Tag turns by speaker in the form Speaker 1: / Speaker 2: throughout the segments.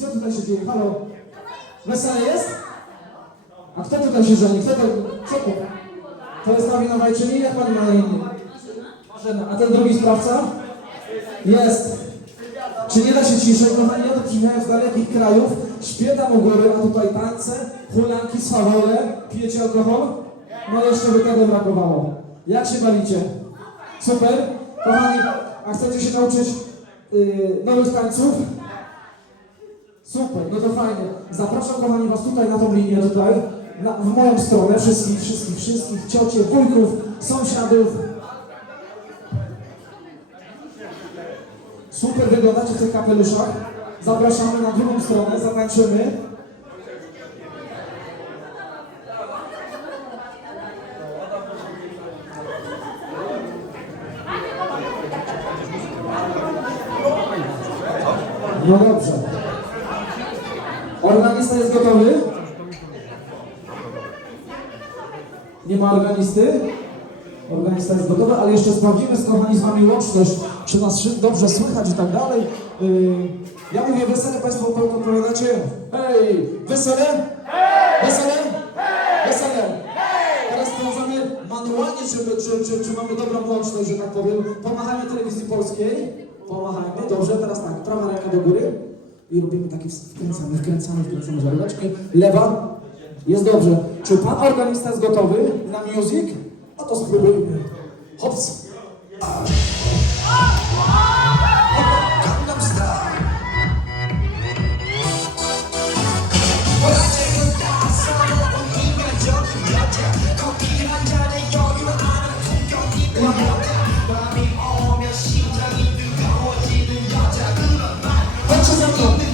Speaker 1: co tutaj się dzieje? Halo? Wesele jest? A kto tutaj się żeni? Kto to? Co to? To jest Marina Wajczyni? Jak pani ma na imię? Marzena. A ten drugi sprawca? Jest. Czy nie da się ciszej? Kochani, ja to z dalekich krajów, śpiewam u góry, a tutaj tańce, hulanki, swawole, pijecie alkohol? No jeszcze by tego brakowało. Jak się bawicie? Super. Kochani, a chcecie się nauczyć yy, nowych tańców? Super, no to fajnie. Zapraszam kochani was tutaj na tą linię tutaj, na, w moją stronę, wszystkich, wszystkich, wszystkich, ciocie, wujków, sąsiadów. Super wyglądacie w tych kapeluszach. Zapraszamy na drugą stronę, zatańczymy. No dobrze. Organista jest gotowy? Nie ma organisty? Organista jest gotowy, ale jeszcze sprawdzimy z kochani z wami łączność, czy nas dobrze słychać i tak dalej. Yy, ja mówię wesele, państwo odpowiadacie. Hej! Wesele? Wesele? Wesele! Teraz sprawdzamy manualnie, czy, czy, czy, czy mamy dobrą łączność, że tak powiem. Pomachajmy telewizji polskiej. Pomachajmy. Dobrze, teraz tak. Prawa ręka do góry. I robimy takie wkręcamy, wkręcamy, wkręcamy żaróweczki. Lewa. Jest dobrze. Czy pan organista jest gotowy na music? No to spróbujmy. Hops. só tem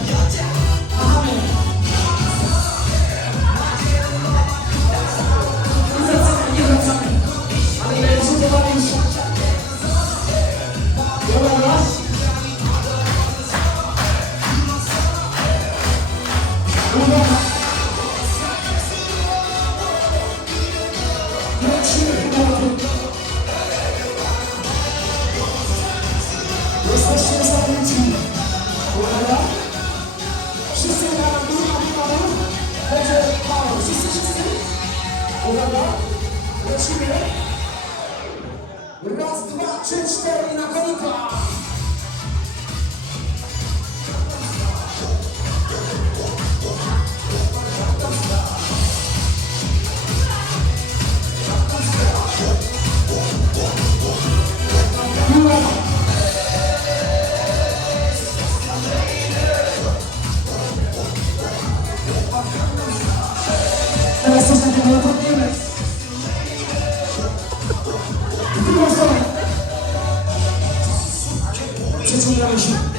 Speaker 1: Uwaga. Lecimy. Raz, dwa, trzy, cztery na konika. 청량하신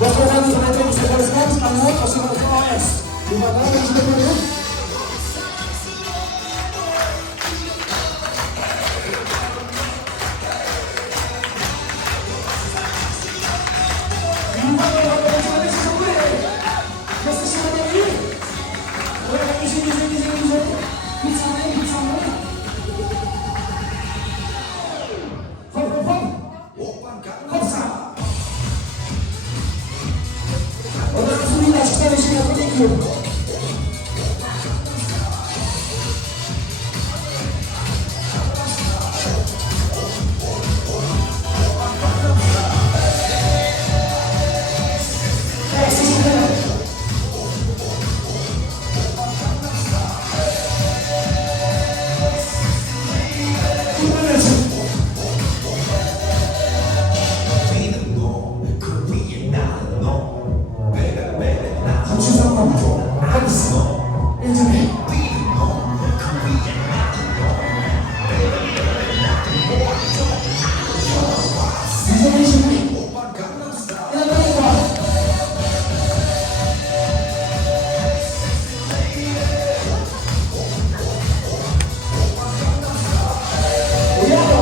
Speaker 1: Nós fazemos também temos que fazer as mãos, mas não é possível falar isso. E agora a gente tem que Uwaga, będzie Jadą,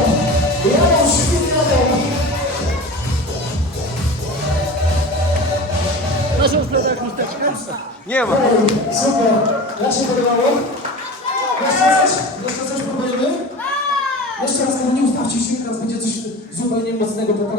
Speaker 1: jadą, świetnie jadą. Nie ma. Super. Jak się podobało? Jeszcze coś, jeszcze coś próbujemy? Jeszcze raz,
Speaker 2: nie
Speaker 1: ustawcie się, teraz będzie coś zupełnie mocnego.